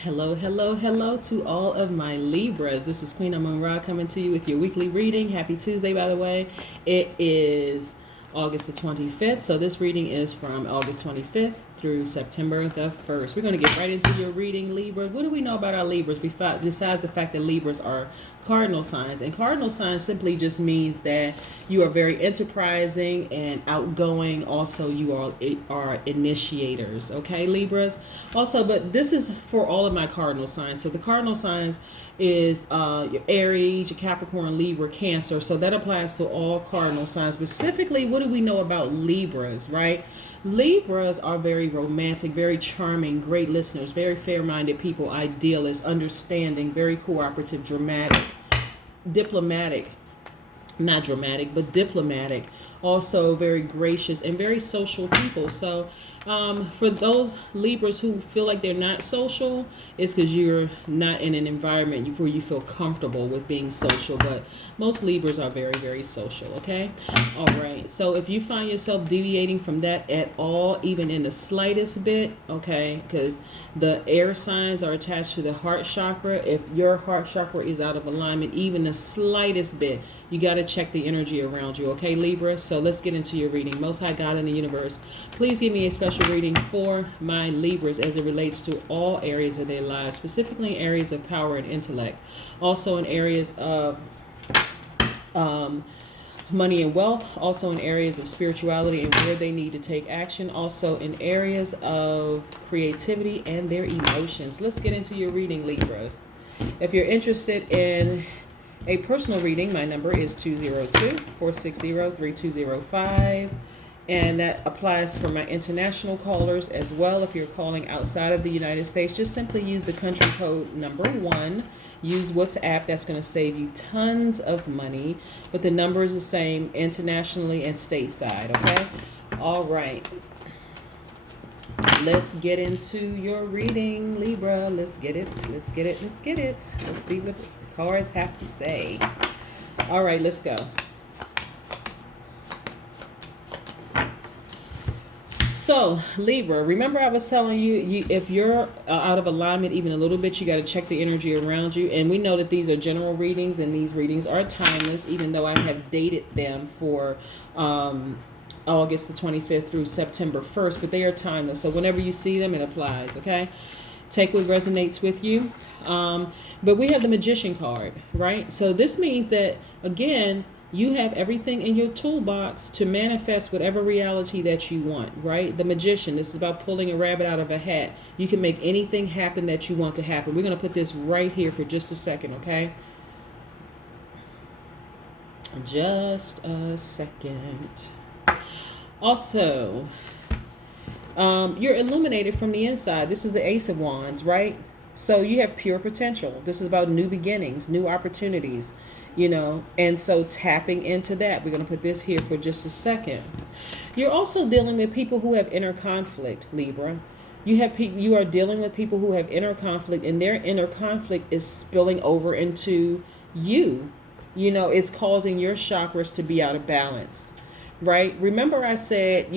Hello, hello, hello to all of my Libras. This is Queen Amun Ra coming to you with your weekly reading. Happy Tuesday, by the way. It is August the 25th. So this reading is from August 25th through September the 1st. We're going to get right into your reading, Libra. What do we know about our Libras besides the fact that Libras are cardinal signs? And cardinal signs simply just means that you are very enterprising and outgoing. Also, you are initiators, okay, Libras? Also, but this is for all of my cardinal signs. So the cardinal signs is your Aries, your Capricorn, Libra, Cancer. So that applies to all cardinal signs. Specifically, what do we know about Libras, right? Libras are very romantic, very charming, great listeners, very fair-minded people, idealists, understanding, very cooperative, dramatic, diplomatic, not dramatic, but diplomatic, also very gracious and very social people. So for those Libras who feel like they're not social, it's because you're not in an environment where you feel comfortable with being social. But most Libras are very, very social, okay? All right. So if you find yourself deviating from that at all, even in the slightest bit, okay, because the air signs are attached to the heart chakra. If your heart chakra is out of alignment, even the slightest bit, you got to check the energy around you, okay, Libra? So let's get into your reading. Most High God in the universe, please give me a special reading for my Libras as it relates to all areas of their lives, specifically in areas of power and intellect, also in areas of money and wealth, also in areas of spirituality and where they need to take action, also in areas of creativity and their emotions. Let's get into your reading, Libras. If you're interested in a personal reading, my number is 202-460-3205. And that applies for my international callers as well. If you're calling outside of the United States, just simply use the country code number 1. Use WhatsApp. That's going to save you tons of money. But the number is the same internationally and stateside, okay? All right. Let's get into your reading, Libra. Let's get it. Let's get it. Let's get it. Let's see what the cards have to say. All right, let's go. So, Libra, remember I was telling you, if you're out of alignment even a little bit, you got to check the energy around you. And we know that these are general readings, and these readings are timeless, even though I have dated them for August the 25th through September 1st, but they are timeless. So whenever you see them, it applies, okay? Take what resonates with you. But we have the Magician card, right? So this means that, again, you have everything in your toolbox to manifest whatever reality that you want, right? The Magician, this is about pulling a rabbit out of a hat. You can make anything happen that you want to happen. We're going to put this right here for just a second, okay? Just a second. Also, you're illuminated from the inside. This is the Ace of Wands, right? So you have pure potential. This is about new beginnings, new opportunities, and so tapping into that. We're going to put this here for just a second. You're also dealing with people who have inner conflict, Libra. You are dealing with people who have inner conflict, and their inner conflict is spilling over into you. It's causing your chakras to be out of balance, right? Remember I said,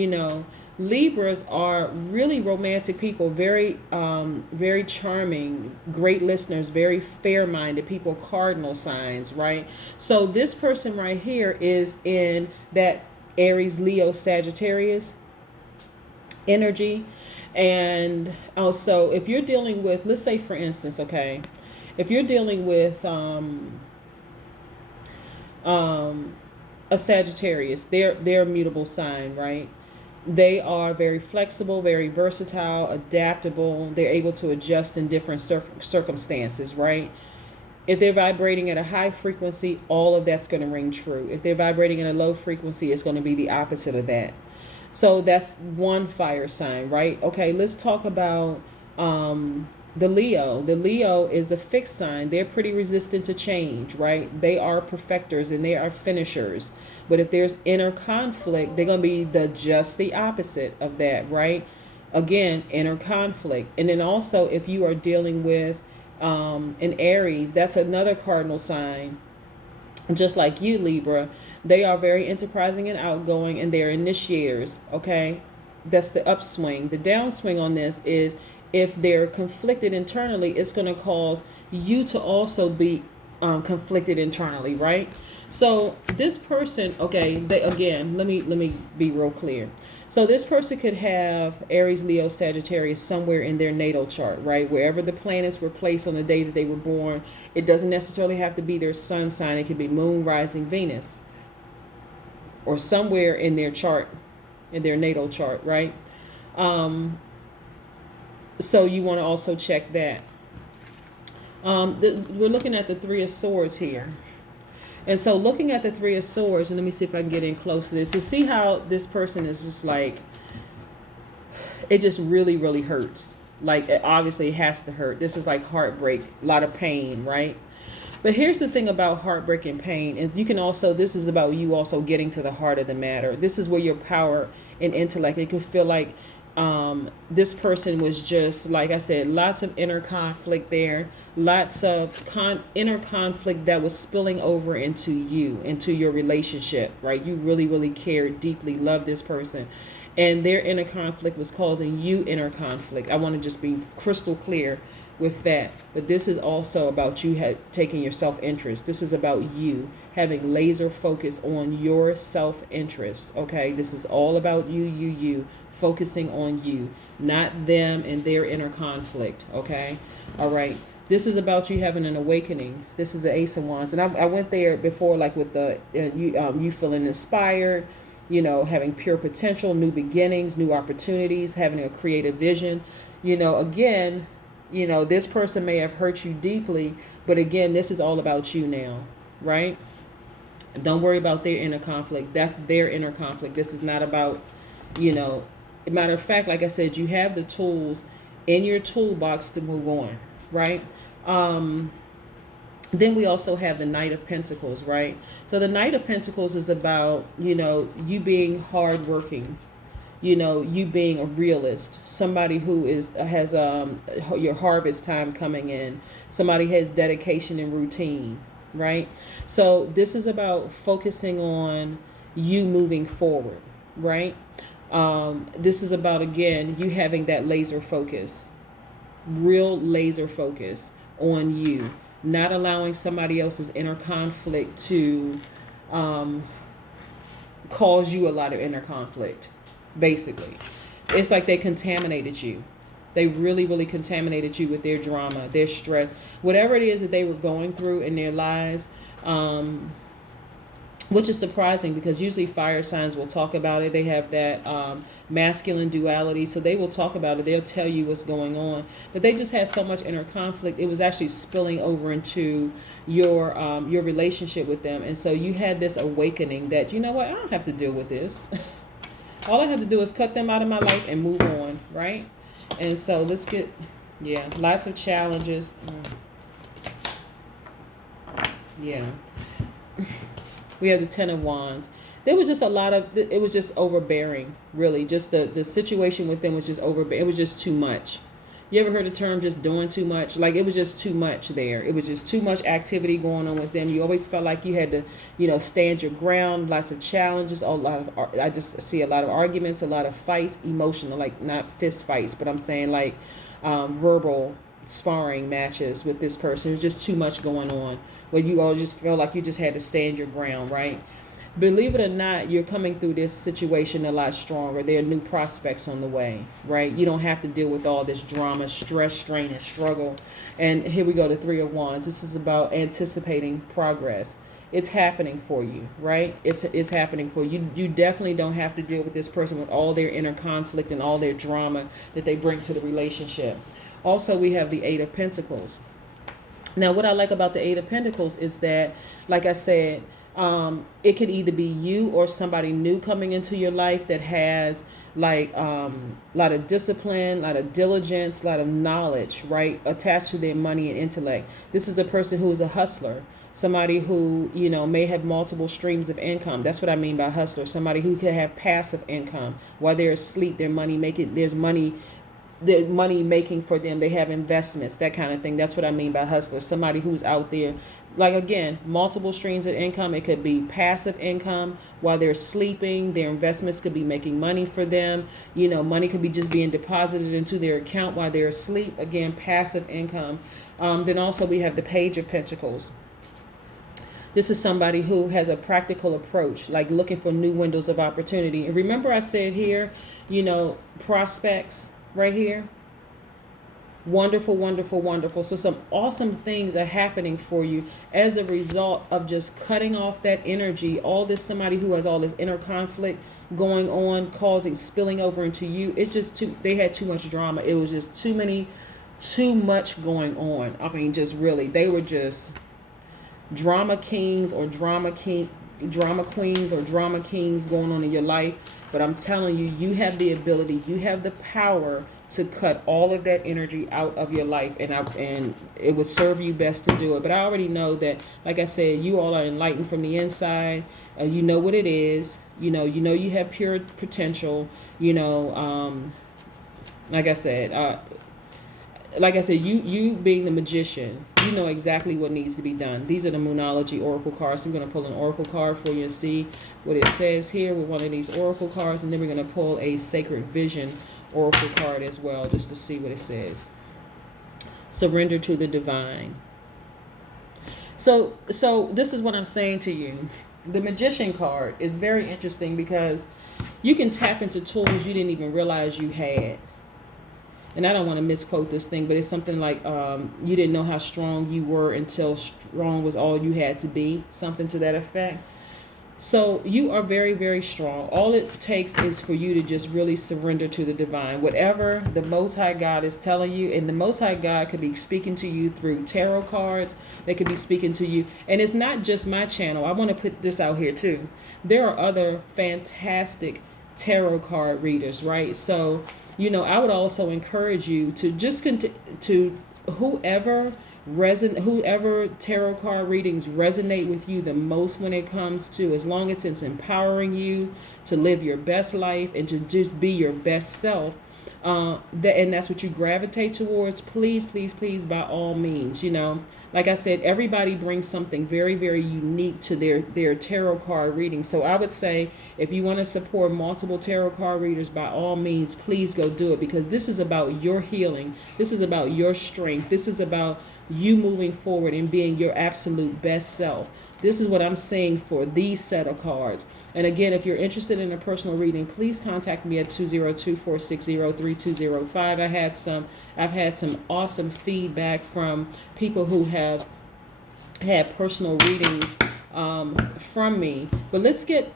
Libras are really romantic people, very, very charming, great listeners, very fair-minded people, cardinal signs, right? So this person right here is in that Aries, Leo, Sagittarius energy. And also, if you're dealing with, let's say for instance, okay, if you're dealing with a Sagittarius, they're a mutable sign, right? They are very flexible, very versatile, adaptable. They're able to adjust in different circumstances, right? If they're vibrating at a high frequency, all of that's going to ring true. If they're vibrating at a low frequency, it's going to be the opposite of that. So that's one fire sign, right? Okay, let's talk about the Leo. The Leo is the fixed sign. They're pretty resistant to change, right? They are perfecters and they are finishers. But if there's inner conflict, they're going to be just the opposite of that, right? Again, inner conflict. And then also, if you are dealing with an Aries, that's another cardinal sign. Just like you, Libra, they are very enterprising and outgoing, and they're initiators, okay? That's the upswing. The downswing on this is if they're conflicted internally, it's going to cause you to also be conflicted internally, right? So this person, okay, they, again, let me be real clear. So this person could have Aries, Leo, Sagittarius somewhere in their natal chart, right? Wherever the planets were placed on the day that they were born. It doesn't necessarily have to be their sun sign. It could be moon, rising, Venus, or somewhere in their chart, in their natal chart, right? So you want to also check that. We're looking at the Three of Swords here. And so looking at the Three of Swords, and let me see if I can get in close to this, to see how this person is just like, it just really, really hurts. Like, obviously it has to hurt. This is like heartbreak, a lot of pain, right? But here's the thing about heartbreak and pain, is you can also, this is about you also getting to the heart of the matter. This is where your power and intellect, it could feel like this person was just, like I said, lots of inner conflict there, lots of inner conflict that was spilling over into you, into your relationship, right? You really, really cared deeply, loved this person, and their inner conflict was causing you inner conflict. I want to just be crystal clear with that. But this is also about you taking your self-interest. This is about you having laser focus on your self-interest, okay? This is all about you, focusing on you, not them and their inner conflict, okay? All right. This is about you having an awakening. This is the Ace of Wands. And I went there before, like with the, you feeling inspired, you know, having pure potential, new beginnings, new opportunities, having a creative vision. You know, again, you know, this person may have hurt you deeply, but again, this is all about you now, right? Don't worry about their inner conflict. That's their inner conflict. This is not about, you know, matter of fact, like I said, you have the tools in your toolbox to move on, right? Then we also have the Knight of Pentacles, right? So the Knight of Pentacles is about, you know, you being hardworking, you know, you being a realist, somebody who has your harvest time coming in, somebody has dedication and routine, right? So this is about focusing on you moving forward, right? This is about, again, you having that laser focus, real laser focus on you, not allowing somebody else's inner conflict to cause you a lot of inner conflict. Basically, it's like they contaminated you. They really, really contaminated you with their drama, their stress, whatever it is that they were going through in their lives, which is surprising because usually fire signs will talk about it. They have that masculine duality, so they will talk about it. They'll tell you what's going on, but they just had so much inner conflict. It was actually spilling over into your relationship with them, and so you had this awakening that, you know what, I don't have to deal with this. All I have to do is cut them out of my life and move on, right? And so let's get, yeah, lots of challenges. Yeah. We have the Ten of Wands. There was just a lot of, it was just overbearing, really. Just the situation with them was just overbearing. It was just too much. You ever heard the term just doing too much? Like, it was just too much there. It was just too much activity going on with them. You always felt like you had to, you know, stand your ground. Lots of challenges. I just see a lot of arguments, a lot of fights, emotional, like not fist fights, but I'm saying like verbal sparring matches with this person. There's just too much going on where you all just feel like you just had to stand your ground, right? Believe it or not, you're coming through this situation a lot stronger. There are new prospects on the way, right? You don't have to deal with all this drama, stress, strain, and struggle. And here we go, the Three of Wands. This is about anticipating progress. It's happening for you, right? It's happening for you. You definitely don't have to deal with this person with all their inner conflict and all their drama that they bring to the relationship. Also, we have the Eight of Pentacles. Now, what I like about the Eight of Pentacles is that, like I said, it could either be you or somebody new coming into your life that has like a lot of discipline, a lot of diligence, a lot of knowledge, right, attached to their money and intellect. This is a person who is a hustler, somebody who, you know, may have multiple streams of income. That's what I mean by hustler. Somebody who can have passive income while they're asleep. Their money there's money the money making for them. They have investments, that kind of thing. That's what I mean by hustler. Somebody who's out there, like, again, multiple streams of income. It could be passive income while they're sleeping. Their investments could be making money for them. Money could be just being deposited into their account while they're asleep. Again, passive income. Then also we have the Page of Pentacles. This is somebody who has a practical approach, like looking for new windows of opportunity. And remember I said here, prospects right here. Wonderful, wonderful, wonderful. So some awesome things are happening for you as a result of just cutting off that energy. All this, somebody who has all this inner conflict going on, spilling over into you. It's just they had too much drama. It was just too much going on. I mean, just really, they were just drama kings or drama queens or drama kings going on in your life. But I'm telling you, you have the ability, you have the power to cut all of that energy out of your life, and it would serve you best to do it. But I already know that, like I said, you all are enlightened from the inside. You know what it is. You know you have pure potential. Like I said, you being the magician, you know exactly what needs to be done. These are the Moonology Oracle cards. So I'm going to pull an Oracle card for you and see what it says here with one of these Oracle cards. And then we're going to pull a Sacred Vision Oracle card as well, just to see what it says. Surrender to the divine. So this is what I'm saying to you. The Magician card is very interesting because you can tap into tools you didn't even realize you had. And I don't want to misquote this thing, but it's something like you didn't know how strong you were until strong was all you had to be, something to that effect. So you are very, very strong. All it takes is for you to just really surrender to the divine. Whatever the Most High God is telling you, and the Most High God could be speaking to you through tarot cards. They could be speaking to you. And it's not just my channel. I want to put this out here too. There are other fantastic tarot card readers, right? So I would also encourage you to just to whoever tarot card readings resonate with you the most when it comes to, as long as it's empowering you to live your best life and to just be your best self, and that's what you gravitate towards, please, please, please, by all means. Like I said, everybody brings something very, very unique to their tarot card reading. So I would say, if you want to support multiple tarot card readers, by all means, please go do it, because this is about your healing. This is about your strength. This is about you moving forward and being your absolute best self. This is what I'm saying for these set of cards. And again, if you're interested in a personal reading, please contact me at 202-460-3205. I've had some awesome feedback from people who have had personal readings from me. But let's get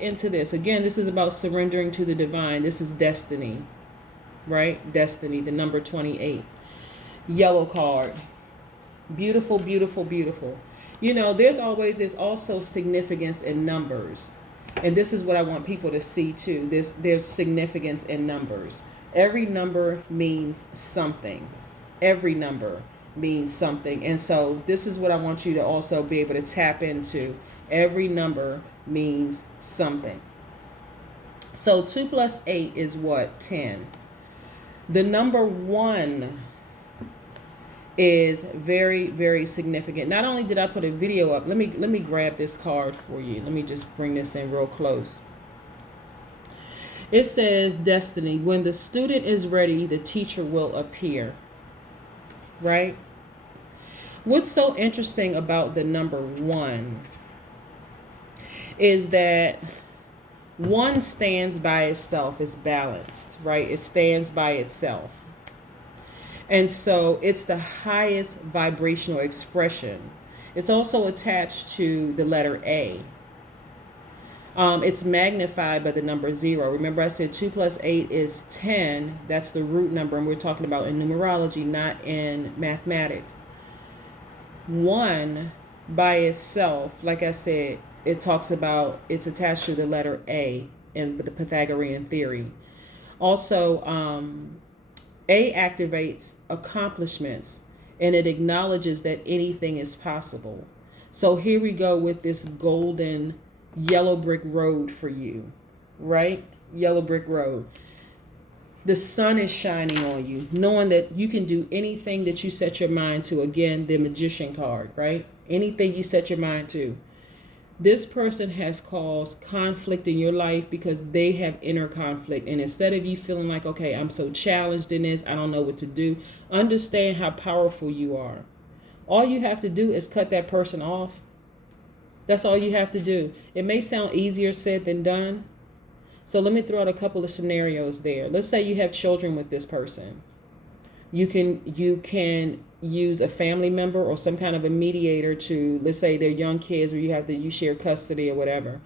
into this. Again, this is about surrendering to the divine. This is destiny, right? Destiny, the number 28. Yellow card. Beautiful, beautiful, beautiful. There's also significance in numbers. And this is what I want people to see too. There's significance in numbers. Every number means something. Every number means something. And so this is what I want you to also be able to tap into. Every number means something. So 2 + 8 is what? 10. The number 1 is very, very significant. Not only did I put a video up, let me grab this card for you. Let me just bring this in real close. It says destiny. When the student is ready, the teacher will appear. Right? What's so interesting about the number 1 is that 1 stands by itself, is balanced, right? It stands by itself. And so it's the highest vibrational expression. It's also attached to the letter A. It's magnified by the number 0. Remember I said 2 + 8 is 10. That's the root number, and we're talking about in numerology, not in mathematics. 1 by itself, like I said, it's attached to the letter A in the Pythagorean theory. Also, A activates accomplishments, and it acknowledges that anything is possible. So here we go with this golden yellow brick road for you, right? Yellow brick road. The sun is shining on you, knowing that you can do anything that you set your mind to. Again, the Magician card, right? Anything you set your mind to. This person has caused conflict in your life because they have inner conflict. And instead of you feeling like, okay, I'm so challenged in this, I don't know what to do, understand how powerful you are. All you have to do is cut that person off. That's all you have to do. It may sound easier said than done. So let me throw out a couple of scenarios there. Let's say you have children with this person. You can use a family member or some kind of a mediator to, let's say they're young kids where you share custody or whatever.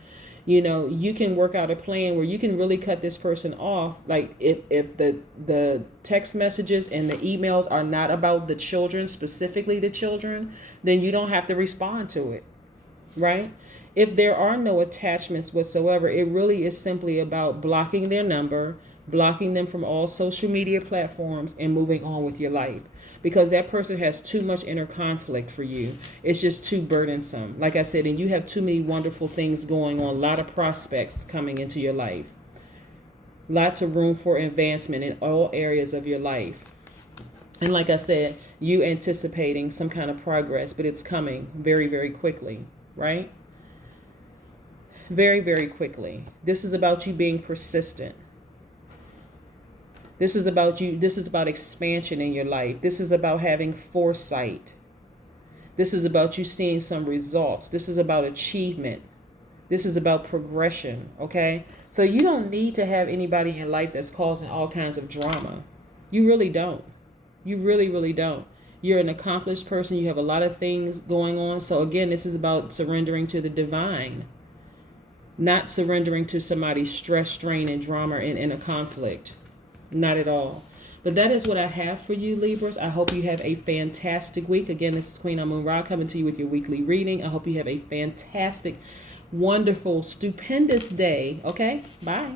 You can work out a plan where you can really cut this person off. Like if the text messages and the emails are not about the children, specifically the children, then you don't have to respond to it, right? If there are no attachments whatsoever, it really is simply about blocking their number, blocking them from all social media platforms, and moving on with your life. Because that person has too much inner conflict for you. It's just too burdensome. Like I said, and you have too many wonderful things going on, a lot of prospects coming into your life. Lots of room for advancement in all areas of your life. And like I said, you anticipating some kind of progress, but it's coming very, very quickly, right? Very, very quickly. This is about you being persistent. This is about you. This is about expansion in your life. This is about having foresight. This is about you seeing some results. This is about achievement. This is about progression, okay? So you don't need to have anybody in your life that's causing all kinds of drama. You really don't. You really, really don't. You're an accomplished person. You have a lot of things going on. So again, this is about surrendering to the divine. Not surrendering to somebody's stress, strain, and drama and inner conflict. Not at all. But that is what I have for you, Libras. I hope you have a fantastic week. Again, this is Queen Amun Ra coming to you with your weekly reading. I hope you have a fantastic, wonderful, stupendous day. Okay? Bye.